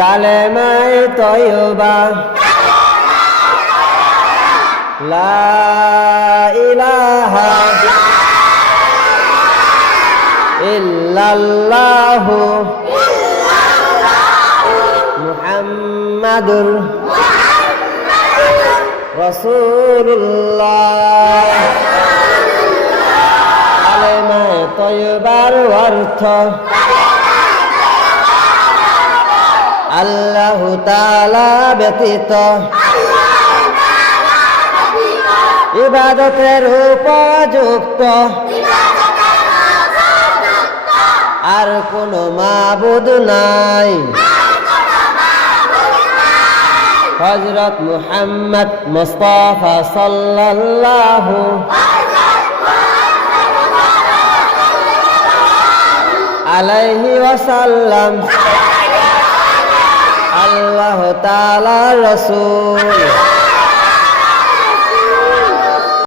কালেমায়ে তয়্যিবা লা ইলাহা ইল্লাল্লাহু মুহাম্মাদুর রাসূলুল্লাহ। কালেমায়ে তয়্যিবার অর্থ আল্লাহু তাআলা ব্যতীত ইবাদতের উপযুক্ত আর কোনো মাবুদ নাই। হযরত মুহাম্মদ মুস্তাফা সাল্লাল্লাহু আলাইহি ওয়াসাল্লাম আল্লাহ তাআলার রাসূল।